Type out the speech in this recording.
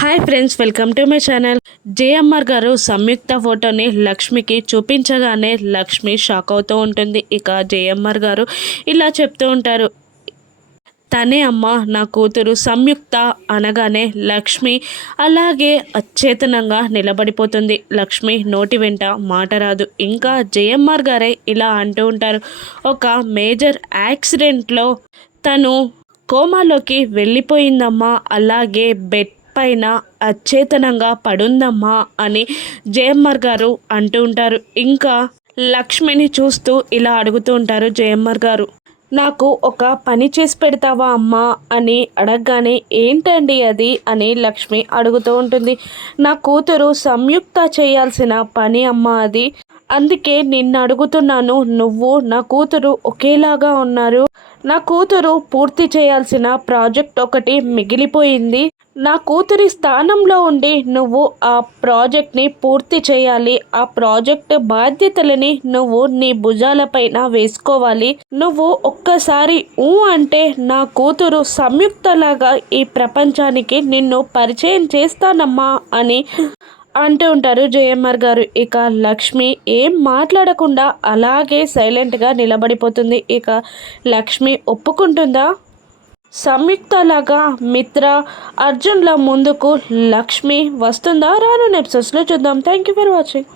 Hi friends, welcome to my channel. JMR గారు సంయుక్త ఫోటోని లక్ష్మికి చూపించగానే లక్ష్మి షాక్ అవుతూ ఉంటుంది. ఇక జేఎంఆర్ గారు ఇలా చెప్తూ ఉంటారు, తనే అమ్మ నా కూతురు సంయుక్త అనగానే లక్ష్మి అలాగే అచేతనంగా నిలబడిపోతుంది. లక్ష్మి నోటి వెంట మాట రాదు. ఇంకా జేఎంఆర్ గారే ఇలా అంటూ ఉంటారు, ఒక మేజర్ యాక్సిడెంట్లో తను కోమాలోకి వెళ్ళిపోయిందమ్మా, అలాగే బెడ్ పైన అచేతనంగా పడుందమ్మా అని జేఎంఆర్ గారు అంటూ ఉంటారు. ఇంకా లక్ష్మిని చూస్తూ ఇలా అడుగుతూ ఉంటారు జేఎంఆర్ గారు, నాకు ఒక పని చేసి పెడతావా అమ్మా అని అడగగానే, ఏంటండి అది అని లక్ష్మి అడుగుతూ ఉంటుంది. నా కూతురు సంయుక్త చేయాల్సిన పని అమ్మా అది, అందుకే నిన్ను అడుగుతున్నాను. నువ్వు నా కూతురు ఒకేలాగా ఉన్నారు. నా కూతురు పూర్తి చేయాల్సిన ప్రాజెక్ట్ ఒకటి మిగిలిపోయింది. నా కూతురి స్థానంలో ఉండి నువ్వు ఆ ప్రాజెక్ట్ని పూర్తి చేయాలి. ఆ ప్రాజెక్ట్ బాధ్యతలని నువ్వు నీ భుజాలపైన వేసుకోవాలి. నువ్వు ఒక్కసారి అంటే నా కూతురు సంయుక్తలాగా ఈ ప్రపంచానికి నిన్ను పరిచయం చేస్తానమ్మా అని అంటూ ఉంటారు జేఎంఆర్ గారు. ఇక లక్ష్మి ఏం మాట్లాడకుండా అలాగే సైలెంట్గా నిలబడిపోతుంది. ఇక లక్ష్మి ఒప్పుకుంటుందా? సంయుక్తలాగా మిత్ర అర్జున్ల ముందుకు లక్ష్మి వస్తుందా? రానున్న ఎపిసోడ్స్లో చూద్దాం. Thank you for watching.